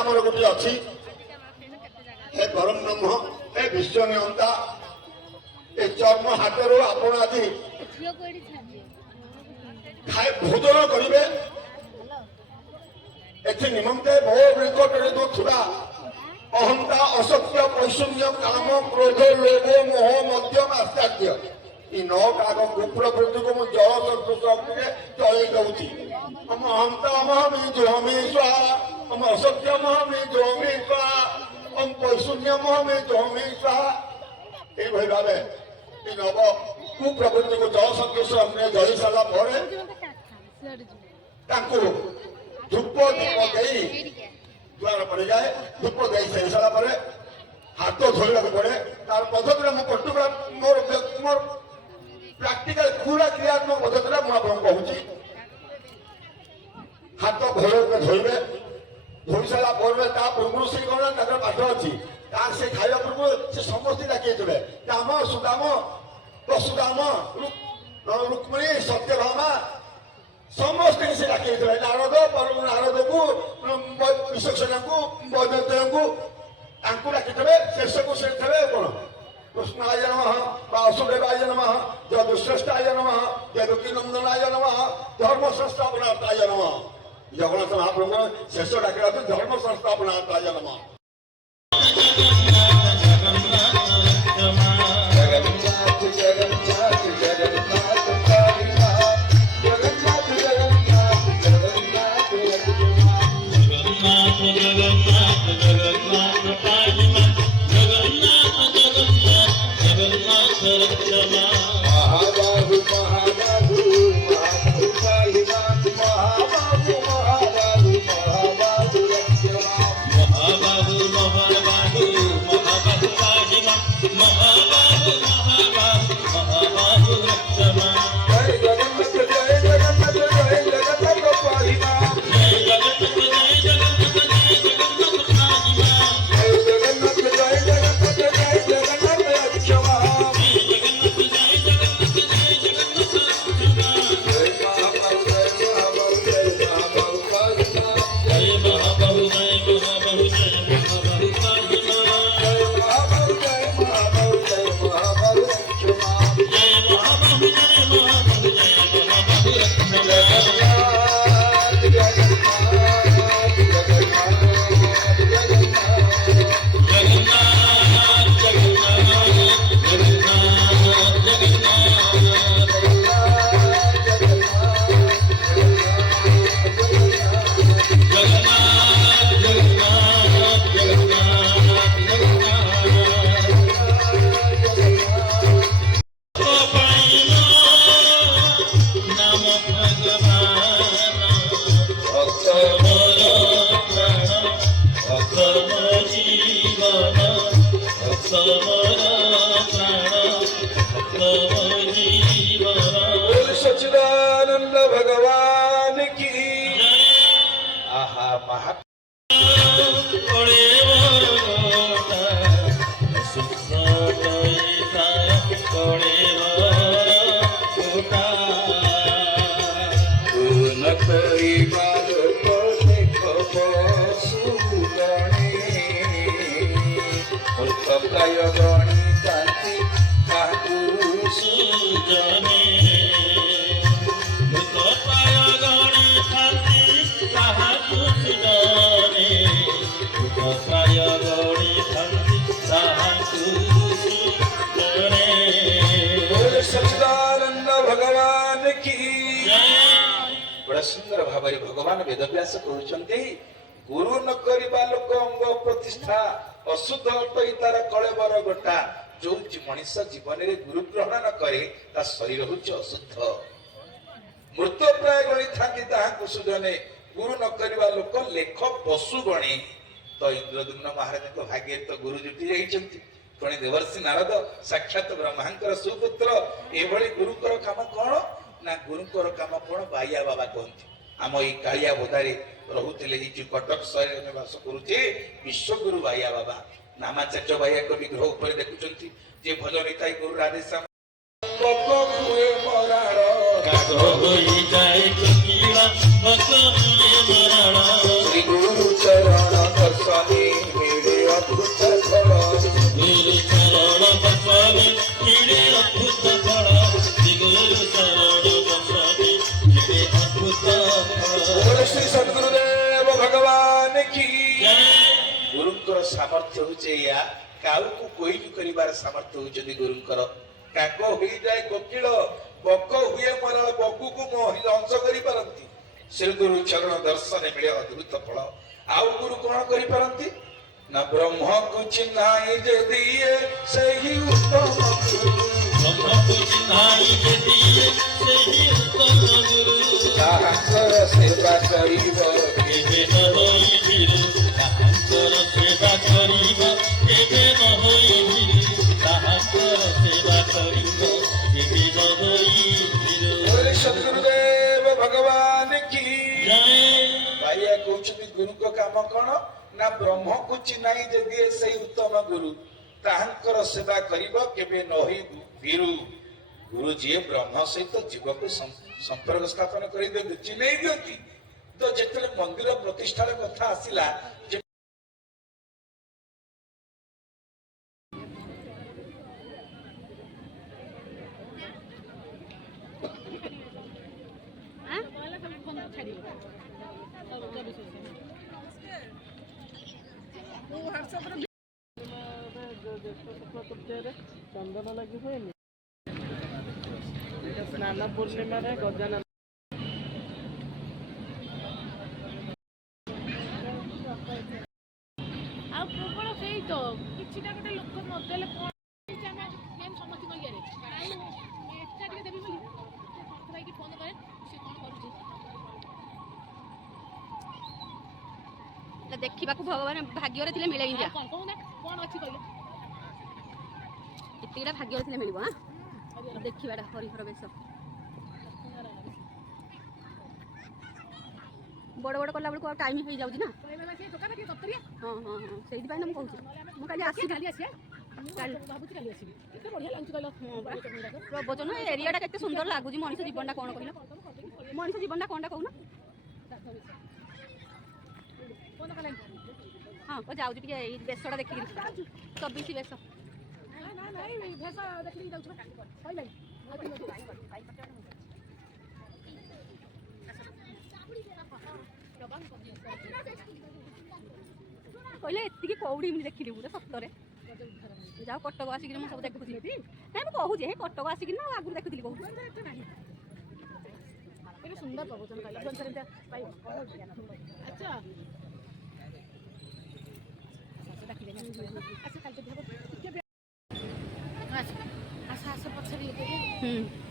ଆମର ଗୋଟିଏ ଅଛି ଏ ପରମ ବ୍ରହ୍ମ ଏ ବିଶ୍ୱ ନିୟନ୍ତା ଏ ଚର୍ମ ହାଟରୁ ଆପଣ ଆଜି ଭୋଜନ କରିବେ। ଏଥି ନିମନ୍ତେ ମୋ ନିକଟରେ ଥିବା ଅହନ୍ତା ଅସତ୍ୟ ପୈଶୂନ୍ୟ କାମ କ୍ରୋଧ ଲୋଭ ମୋହ ମଧ୍ୟମ ଆଶ୍ଚର୍ଯ୍ୟ এই নটাক কুপ্রবৃত্তিকে ମୁଁ ଜଳ ସଦୃଶରେ ଚଳେଇ ଦଉଛି। ଆମ ଅହନ୍ତା ମହାମୀ ଜୋହମୀ ସ୍ୱାହା ଆମ ଅସତ୍ୟ ମହାମୀ ଜୋହମୀ ସ୍ୱାହା ଆମ ପୈଶୂନ୍ୟ ମହାମୀ ଜୋହମୀ ସ୍ୱାହା। এইଭଳି ଭାବେ এই ନବ କୁପ୍ରବୃତ୍ତିକୁ ଜଳ ସଦୃଶରେ ଜଳେଇ ସାରିଲା ପରେ ତାଙ୍କୁ ଧୂପ ଦୀପ ଦେଇ ଦ୍ୱାର ପଡ଼ିଯାଏ। ଧୂପ ଦେଇ ସାରି ସାରିଲା ପରେ ହାତ ଧୋଇବାକୁ ପଡ଼େ। ତାର ପଦ୍ଧତିରେ ମୁଁ ପର୍ଟିକୁଲାର ମୋର ପ୍ରାକ୍ଟିକାଲ ପୁରା କ୍ରିୟାତ୍ମକ ପଦ୍ଧତିରେ ମୁଁ ଆପଣଙ୍କୁ କହୁଛି। ହାତ ଭଲରେ ଧୋଇବେ। ଧୋଇ ସାରିଲା ପରେ ତା ପୂର୍ବରୁ ସେଇ କ'ଣ ତାଙ୍କର ପାଠ ଅଛି। ତାର ସେ ଖାଇବା ପୂର୍ବରୁ ସେ ସମସ୍ତେ ଡାକିଦେବେ ରାମ ସୁଦାମ ବସୁଦାମ ରୁକ୍ମିଣୀ ସତ୍ୟଭାମା ସମସ୍ତେ ସେ ଡାକିଦେବେ। ନାରଦ ନାରଦକୁ ବିଶ୍ୱସେନଙ୍କୁ ବୈଦତ୍ୟଙ୍କୁ ତାଙ୍କୁ ଡାକିଦେବେ। ଶେଷକୁ ସେ ଥିବେ କ'ଣ कृष्णाय नमः वासुदेवाय नमः जगदुश्रेष्ठाय नमः देवकीनंदनाय नमः धर्म संस्थापनार्थाय नमः। जगन्नाथ महाप्रभु शेष डाकिला धर्म संस्थापनार्थाय नमः। सच्चिदानंद भगवान की आहा महा भगवान की बड़ा सुंदर भाव भगवान वेदव्यास कहते गुरु न करवा लोक अंग प्रतिष्ठा अशुद्ध अटई तार कलेबर गोटा जो मनीष जीवन में गुरु ग्रहण न करे ता शरीर हूँ अशुद्ध मृत प्राय गणी था सुजने गुरु न करवा लोक लेख पशु गणे। तो इंद्रद्युम्न महाराज भाग्य तो गुरु जुटी जाइछंती पुणी देवर्षि नारद साक्षात ब्रह्मांकर सुपुत्र एभली गुरुकर काम कौन ना गुरुकर काम कौन बाइया बाबा कहते आम ये कालिया बोदारे रोते कटक शहर में बास करुचे विश्वगुरु बाइया बाबा नामाचार्य बाइया विग्रह उपर देखुं जे भजन गुरु राधेश्याम। ପକ ହୁଏ ମରାଳ କାଗ ହୋଇଯାଏ କୋକିଳ ବକ ହୁଏ ମରାଳ ଶ୍ରୀ ଗୁରୁ ଚରଣ ଦର୍ଶନେ ମିଳେ ଅଦ୍ଭୁତ ଫଳ ଗୁରୁ ଚରଣ ଦର୍ଶନେ ମିଳେ ଅଦ୍ଭୁତ ଫଳ ଗୁରୁ ଚରଣ ଦର୍ଶନେ ମିଳେ ଅଦ୍ଭୁତ ଫଳ ବୋଲ ଶ୍ରୀ ସଦ୍ଗୁରୁଦେବ ଭଗବାନ କି ଜୟ ଗୁରୁଙ୍କର ସାମର୍ଥ୍ୟ ହଉଛି ଏଇଆ କାଉକୁ କୋଇଲି କରିବାର ସାମର୍ଥ୍ୟ ହଉଛନ୍ତି ଗୁରୁଙ୍କର କାକ ହୋଇଯାଏ କୋକିଳ ବକ ହୁଏ ମରାଳ ବକୁକୁ ମହିଳା ଅଂଶ କରିପାରନ୍ତି ଶ୍ରୀ ଗୁରୁ ଚରଣ ଦର୍ଶନ ମିଳେ ଅଦ୍ଭୁତ ଫଳ ଆଉ ଗୁରୁ କଣ କରିପାରନ୍ତି ନା ବ୍ରହ୍ମକୁ ଚିହ୍ନାଇ ଯେ ଦିଏ ସେହି ଉତ୍ତମ ଗୁରୁ ବ୍ରହ୍ମକୁ ଚିହ୍ନାଇ ଯେ ଦିଏ ସେହି ଉତ୍ତମ ଗୁରୁ ତାହାଙ୍କର ସେବା କରିବ କେବେ ନ ହୋଇ ଭୀରୁ ତାହାଙ୍କର ସେବା କରିବ କେବେ ନ ହୋଇ ଭୀରୁ ତାହାଙ୍କର ସେବା କରିବ କେବେ ନ ହୋଇ ଭୀରୁ ବୋଲେ ସଦ୍ଗୁରୁଦେବ ଭଗବାନ କି ଜୟ ବାରିଆ କହୁଛନ୍ତି ଗୁରୁଙ୍କ କାମ କଣ ନା ବ୍ରହ୍ମକୁ ଚିହ୍ନାଇ ଯେ ଦିଏ ସେଇ ଉତ୍ତମ ଗୁରୁ ତାହାଙ୍କର ସେବା କରିବ କେବେ ନହି ଭୀରୁ ଗୁରୁ ଯିଏ ବ୍ରହ୍ମ ସହିତ ଜୀବକୁ ସମ୍ପର୍କ ସ୍ଥାପନ କରିଦିଅନ୍ତି ଚିହ୍ନେଇ ଦିଅନ୍ତି ତ ଯେତେବେଳେ ମନ୍ଦିର ପ୍ରତିଷ୍ଠାର କଥା ଆସିଲା ଚନ୍ଦନ ଲାଗି ହୁଏନି ସ୍ନାନ ପୂର୍ଣ୍ଣିମାରେ ଗଜାନନ ଆଉ ପ୍ରବଳ ସେଇ ତ କିଛିଟା ଗୋଟେ ଲୋକ ନଦେଲେ କଣ ସମସ୍ତଙ୍କ ଇଏରେ ଆଉ ଏକ୍ସଟ୍ରା ଟିକେ ଦେବି ବୋଲି ଭାଇକି ଫୋନ କରେ ସେ କଣ କରୁଛି ଦେଖିବାକୁ ଭଗବାନ ଭାଗ୍ୟରେ ଥିଲେ ମିଳେ ଇଣ୍ଡିଆ କଣ କହୁନା କଣ ଅଛି କହିଲେ ଏତିକିଟା ଭାଗ୍ୟରେ ଥିଲେ ମିଳିବ ହଁ ଦେଖିବାଟା ହରିହର ବେଶ ବଡ଼ ବଡ଼ କଲା ବେଳକୁ ଆଉ ଟାଇମ୍ ହେଇଯାଉଛି ନା ହଁ ହଁ ହଁ ସେଇଥିପାଇଁ ନା ମୁଁ କହୁଛି ମୁଁ କାଲି ଆସିବି କାଲି ଆସିବା ଭାବୁଛି କାଲି ଆସିବି କେତେ ବଢ଼ିଆ ଲାଗୁଛି କହିଲ ପ୍ରବଚନ ଏ ଏରିଆଟା କେତେ ସୁନ୍ଦର ଲାଗୁଛି ମଣିଷ ଜୀବନଟା କ'ଣ କହିଲ ମଣିଷ ଜୀବନଟା କ'ଣଟା କହୁନ ହଁ ଯାଉଛି ଟିକେ ଏଇ ବେଶଟା ଦେଖିକିରି 24 ବେଶ କହିଲେ ଏତିକି କଉଡ଼ି ମୁଁ ଦେଖିଲି ପୁରା ସତରେ ଯାଉ କଟକ ଆସିକିରି ମୁଁ ସବୁ ଦେଖୁଛି ନାଇଁ ମୁଁ କହୁଛି ହେ କଟକ ଆସିକିରି ନା ଆଗରୁ ଦେଖୁଥିଲି କହୁଛି ସୁନ୍ଦର ପ୍ରବଚନ ଆଚ୍ଛା ଆସ ପଛରେ